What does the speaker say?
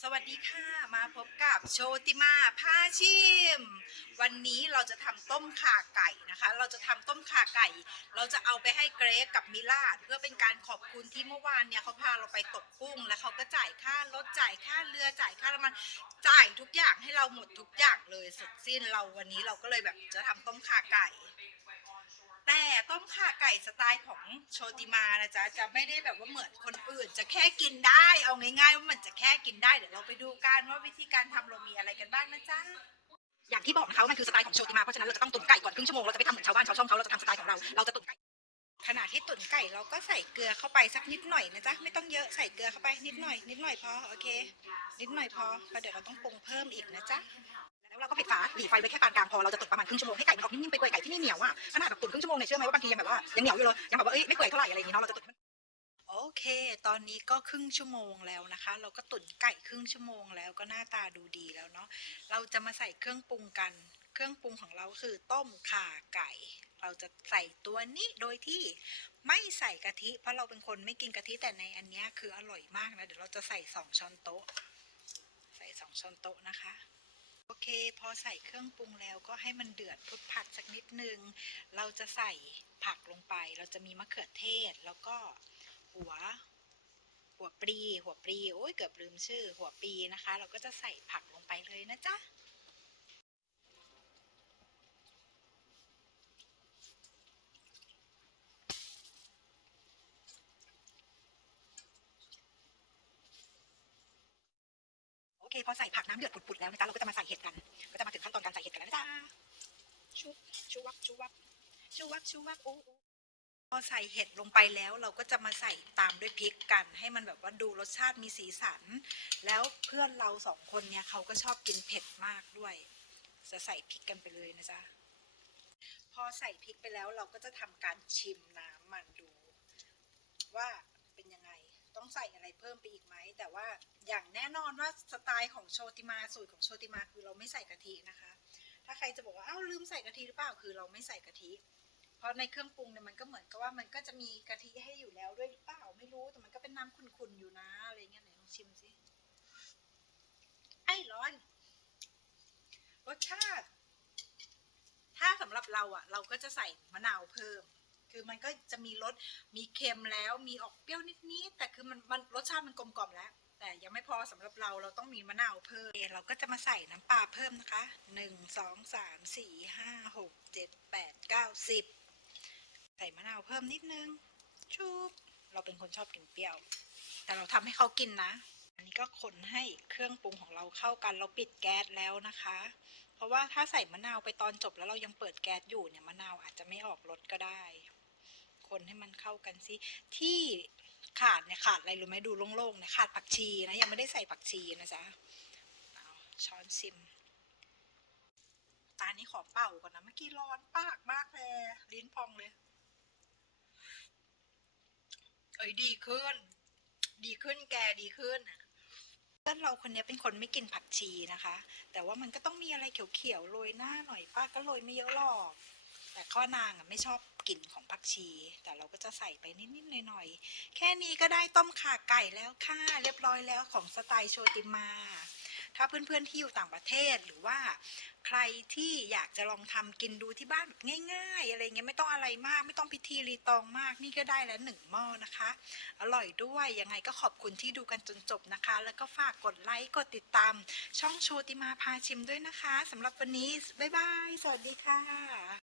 สวัสดีค่ะ มาพบกับโชติมาพาชิม วันนี้เราจะทำต้มข่าไก่นะคะ เราจะทำต้มข่าไก่ เราจะเอาไปให้เกรกกับมิลาเพื่อเป็นการขอบคุณที่เมื่อวานเนี่ยเขาพาเราไปตกกุ้ง แล้วเขาก็จ่ายค่ารถจ่ายค่าเรือจ่ายค่าน้ำมันจ่ายทุกอย่างให้เราหมดทุกอย่างเลยสุดสิ้นเราวันนี้เราก็เลยแบบจะทำต้มข่าไก่ แต่ต้มข่าไก่สไตล์ของโชติมานะจ๊ะจะไม่ได้แบบว่าเหมือนคนอื่น จะแค่กินได้ เอาง่ายๆว่ามันจะแค่กินได้เดี๋ยวเราไปดูกันว่าวิธีการทำเรามีอะไรกันบ้างนะจ๊ะอย่างที่บอกนะคะมันคือสไตล์ของโชติมาเพราะฉะนั้นเราจะต้องตุ๋นไก่ก่อนครึ่งชั่วโมงเราจะไม่ทำเหมือนชาวบ้านชาวช่องเขาเราจะทำสไตล์ของเราเราจะตุ๋นไก่ขณะที่ตุ๋นไก่เราก็ใส่เกลือเข้าไปสักนิดหน่อยนะจ๊ะไม่ต้องเยอะใส่เกลือเข้าไปนิดหน่อย นิดหน่อยพอโอเค นิดหน่อยพอเพราะเดี๋ยวเราต้องปรุงเพิ่มอีกนะจ๊ะ แล้วเราก็ปิดฝาหลีไฟไว้แค่ปานกลางพอเราจะตุ๋นประมาณครึ่งชั่วโมงให้ไก่มันออกนิ่มๆไปเปื่อยไก่ที่ไม่เหนียวอะขนาดแบบตุ๋นครึ่งชั่วโมงเนี่ยเชื่อไหมว่าบางทียังแบบว่ายังเหนียวอยู่เลยยังแบบว่าเอ้ยไม่เปื่อยเท่าไหร่อะไรอย่างงี้เนาะเราจะตุ๋นโอเค ตอนนี้ก็ครึ่งชั่วโมงแล้วนะคะ เราก็ตุ๋นไก่ครึ่งชั่วโมงแล้วก็หน้าตาดูดีแล้วเนาะ เราจะมาใส่เครื่องปรุงกัน เครื่องปรุงของเราคือต้มข่าไก่ เราจะใส่ตัวนี้โดยที่ไม่ใส่กะทิ เพราะเราเป็นคนไม่กินกะทิแต่ในอันนี้คืออร่อยมากนะ เดี๋ยวเราจะใส่สองช้อนโต๊ะ ใส่สองช้อนโต๊ะนะคะ เค พอใส่เครื่องปรุงแล้วก็ให้มันเดือดพุดผัดสักนิดนึง เราจะใส่ผักลงไป เราจะมีมะเขือเทศ แล้วก็หัว หัวปลี หัวปลี โอ้ยเกือบลืมชื่อ หัวปลีนะคะ เราก็จะใส่ผักลงไปเลยนะจ๊ะ เคพอใส่ผักน้ำเดือดปุดๆแล้วนะจ๊ะเราก็จะมาใส่เห็ดกัน ก็จะมาถึงขั้นตอนการใส่เห็ดกันแล้วนะจ๊ะชุบชุบวับชุบวับชุบวับชุบวับโอ้โอ้พอใส่เห็ดลงไปแล้วเราก็จะมาใส่ตามด้วยพริกกัน ให้มันแบบว่าดูรสชาติมีสีสัน แล้วเพื่อนเราสองคนเนี่ยเขาก็ชอบกินเผ็ดมากด้วย จะใส่พริกกันไปเลยนะจ๊ะพอใส่พริกไปแล้วเราก็จะทำการชิมน้ำมันดู ว่า ใส่อะไรเพิ่มไปอีกไหม แต่ว่าอย่างแน่นอนว่าสไตล์ของโชติมาสูตรของโชติมาคือเราไม่ใส่กะทินะคะ ถ้าใครจะบอกว่าอ้าวลืมใส่กะทิหรือเปล่าคือเราไม่ใส่กะทิ เพราะในเครื่องปรุงเนี่ยมันก็เหมือนกับว่ามันก็จะมีกะทิให้อยู่แล้วด้วยหรือเปล่าไม่รู้แต่มันก็เป็นน้ำขุ่นๆอยู่นะอะไรเงี้ยไหนลองชิมสิไอ้ร้อนรสชาติ ถ้าสำหรับเราอะเราก็จะใส่มะนาวเพิ่ม คือมันก็จะมีรสมีเค็มแล้วมีออกเปรี้ยวนิดๆแต่คือมันมันรสชาติมันกลมกล่อมแล้ว แต่ยังไม่พอสำหรับเราเราต้องมีมะนาวเพิ่มเราก็จะมาใส่น้ำปลาเพิ่มนะคะหนึ่งสองสามสี่ห้าหกเจ็ดแปดเก้าสิบใส่มะนาวเพิ่มนิดนึงชุบเราเป็นคนชอบกินเปรี้ยว แต่เราทำให้เขากินนะ อันนี้ก็คนให้เครื่องปรุงของเราเข้ากันเราปิดแก๊สแล้วนะคะ เพราะว่าถ้าใส่มะนาวไปตอนจบแล้วเรายังเปิดแก๊สอยู่เนี่ยมะนาวอาจจะไม่ออกรสก็ได้ คนให้มันเข้ากันสิที่ขาดเนี่ยขาดอะไรรู้ไหมดูโล่งๆเนี่ยขาดผักชีนะยังไม่ได้ใส่ผักชีนะจ๊ะช้อนซิม ตานี้ขอเป่าก่อนนะเมื่อกี้ร้อนปากมากเลยลิ้นพองเลย เอ้ยดีขึ้น ดีขึ้นแกดีขึ้นอะเพื่อนเราคนนี้เป็นคนไม่กินผักชีนะคะ แต่ว่ามันก็ต้องมีอะไรเขียวๆโรยหน้าหน่อยป้าก็โรยไม่เยอะหรอก แต่ข้อนางอะไม่ชอบกลิ่นของผักชี แต่เราก็จะใส่ไปนิดๆหน่อยๆแค่นี้ก็ได้ต้มข่าไก่แล้วค่ะเรียบร้อยแล้วของสไตล์โชติมา ถ้าเพื่อนๆที่อยู่ต่างประเทศหรือว่า ใครที่อยากจะลองทำกินดูที่บ้านแบบง่าย ๆ อะไรเงี้ยไม่ต้องอะไรมาก ไม่ต้องพิธีรีตองมากนี่ก็ได้แล้วหนึ่งหม้อนะคะ อร่อยด้วยยังไงก็ขอบคุณที่ดูกันจนจบนะคะ แล้วก็ฝากกดไลค์กดติดตาม ช่องโชติมาพาชิมด้วยนะคะสำหรับวันนี้บ๊ายบายสวัสดีค่ะ